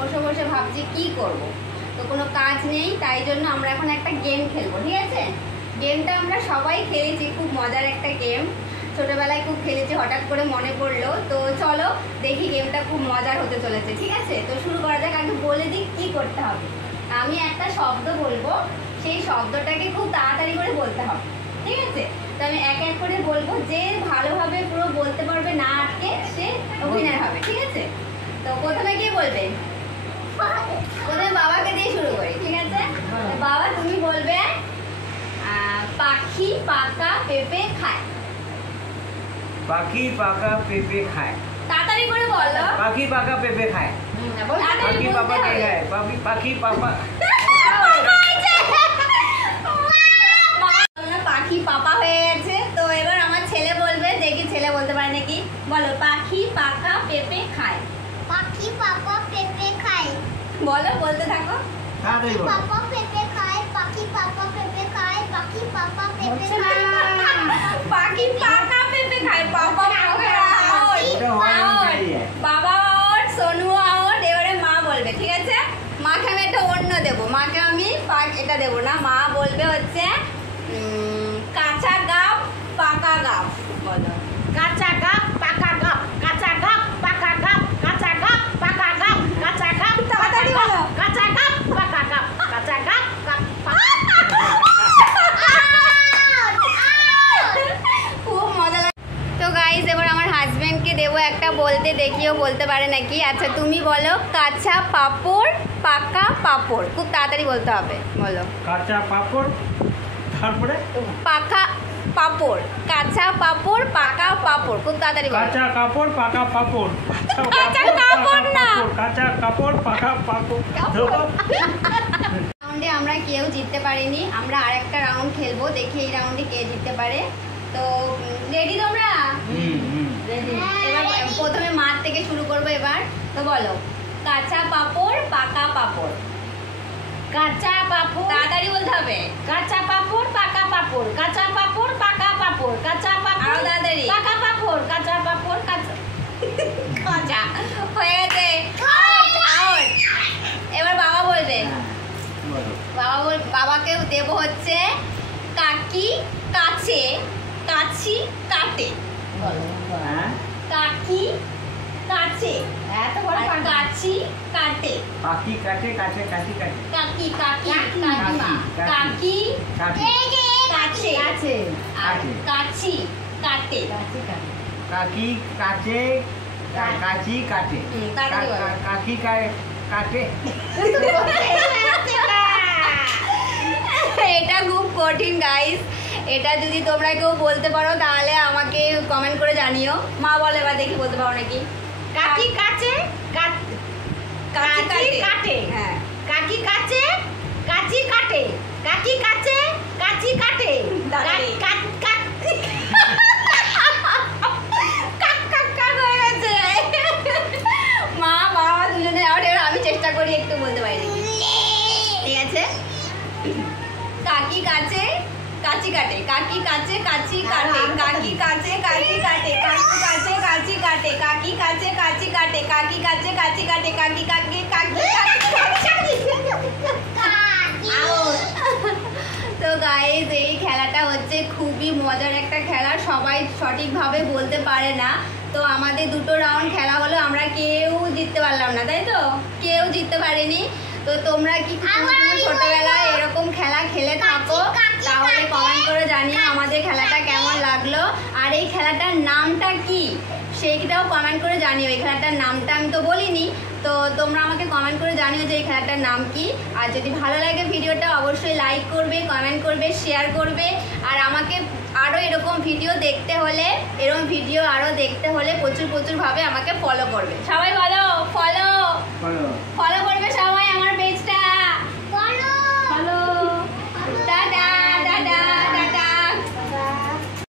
বসে বসে ভাবছি কি করব। তো কোনো কাজ নেই, তাই জন্য আমরা এখন একটা গেম খেলবো, ঠিক আছে? গেমটা আমরা সবাই খেলেছি, খুব মজার একটা গেম, ছোটবেলায় খুব খেলেছি, হঠাৎ করে মনে পড়লো। তো চলো দেখি, গেমটা খুব মজার হতে চলেছে, ঠিক আছে? তো শুরু করা যাক। আগে বলে দিই কি করতে হবে। আমি একটা শব্দ বলবো, সেই শব্দটাকে খুব তাড়াতাড়ি করে বলতে হবে, ঠিক আছে? তো আমি এক এক করে বলবো, যে ভালোভাবে পুরো বলতে পারবে না আটকে, সে উইনার হবে, ঠিক আছে? তো প্রথমে কি বলবে? প্রথমে বাবাকে দিয়ে শুরু করি, ঠিক আছে? বাবা তুমি বলবে পাখি পাকা পেঁপে খায়। পাখি পাকা পেঁপে খায়। তাড়াতাড়ি করে বলো। পাখি পাকা পেঁপে খায়। পাখি পাপা কে খায়? পাখি পাপা। পাখি পাপা হয়ে গেছে। তো এবার আমার ছেলে বলবে, দেখি ছেলে বলতে পারে নাকি। বলো পাখি পাকা পেঁপে খায়। পাখি পাপা পেঁপে খায়। বলো, বলতে থাকো। তাড়াতাড়ি বলো। পাপা পেঁপে খায়, পাখি পাপা পেঁপে খায়, পাখি পাপা পেঁপে খায়। পাখি পাকা পেঁপে খায়। পাপা বাবা আউট, সোনু আউট। এবারে মা বলবে, ঠিক আছে? মাকে আমি একটা অন্য দেবো, মাকে আমি এটা দেবো না। মা বলবে হচ্ছে কাঁচা গাব পাকা গাব। বলো কাঁচা গাব পাকা গাব, কাঁচা গাব পাকা গাব, কাঁচা গাব পাকা গাব, কাঁচা গাব তাড়াতাড়ি বলো। কাঁচা গাব পাকা গাব, কাঁচা গাব খুব মজা লাগে। তো গাইস, এবার আমার হাজবেন্ডকে দেবো একটা বলতে, দেখিও বলতে পারে নাকি। আচ্ছা তুমি বলো কাঁচা পাঁপড় পাকা পাঁপড়। খুব তাড়াতাড়ি বলতে হবে, বলো। কাঁচা পাপড়, তারপরে পাকা পাঁপড়, কাঁচা পাঁপড় পাকা পাঁপড়। খুব তাড়াতাড়ি বলো। কাঁচা কাপড় পাকা পাপড়। কাঁচা কাপড় না, কাঁচা কাপড় পাকা পাপড়। রাউন্ডে আমরা কেউ জিততে পারিনি, আমরা আরেকটা রাউন্ড খেলবো, দেখি এই রাউন্ডে কে জিততে পারে। তো রেডি তোমরা? এবার প্রথমে মাঠ থেকে শুরু করবো এবার। তো বলো কাঁচা পাঁপড় পাকা পাঁপড়। কাঁচা পাপড়, তাড়াতাড়ি বলতে হবে। কাঁচা পাপড় পাকা পাপড়, কাঁচা পাপড় পাকা পাপড়, কাঁচা পাপড় আরো তাড়াতাড়ি। পাকা পাপড়, কাঁচা পাপড় কাঁচা কাঁচা হয়ে গেছে। Out out. এবার বাবা বলবে। বাবাকে দেবো হচ্ছে কাকি কাছে কাছি কাটে। কাকি কাছে এত বড় আর কাছি কাটে। পাখি কাটে কাছে কাছি কাটে। কাকি কাকি কাকি, কাকি কাটে কাছে আছে আর কাছি কাটে। কাকি কাছে কাছি কাটে। তাড়াতাড়ি বলো। কাকি কাটে। এটা খুব কঠিন গাইস, এটা যদি তোমরা কেউ বলতে পারো তাহলে আমাকে কমেন্ট করে জানিও। মা বলে বা দেখি বলতে পারো নাকি। কাকি কাছে কাছি কাটে, হ্যাঁ কাকি কাছে কাছি কাটে, কাকি কাছে কাছি কাটে, তাড়াতাড়ি। কাক কাক কাক কাক কাক হয়ে গেছে। মা বাবা দুজনে আউট। এবার আমি চেষ্টা করি একটু বলতে পারি নাকি, ঠিক আছে? কাকি কাছে কাচি কাটে, কাকি কাছে কাচি কাটে, কাকি কাছে কাচি কাটে, কাকি কাছে কাচি কাটে, কাকি কাছে কাচি কাটে, কাকি কাছে কাচি কাটে, কাকি কাকি কাকি কাকি। তো গাইস, এই খেলাটা হচ্ছে খুবই মজার একটা খেলা, সবাই সঠিকভাবে বলতে পারে না। তো আমাদের দুটো রাউন্ড খেলা হলো, আমরা কেউ জিততে পারলাম না, তাই তো? কেউ জিততে পারেনি। তো তোমরা কি ছোটবেলায় এরকম খেলা খেলে থাকো তাহলে কমেন্ট করে জানিও আমাদের খেলাটা কেমন লাগলো, আর এই খেলাটার নামটা কি সেইটাও কমেন্ট করে জানিও। এই খেলাটার নামটা আমি তো বলিনি, তো তোমরা আমাকে কমেন্ট করে জানিও যে এই খেলাটার নাম কি। আর যদি ভালো লাগে ভিডিওটা অবশ্যই লাইক করবে, কমেন্ট করবে, শেয়ার করবে। আর আমাকে আরও এরকম ভিডিও দেখতে হলে, এরকম ভিডিও আরও দেখতে হলে প্রচুরভাবে আমাকে ফলো করবে। সবাই বলো ফলো করবে সবাই আমার পেজ।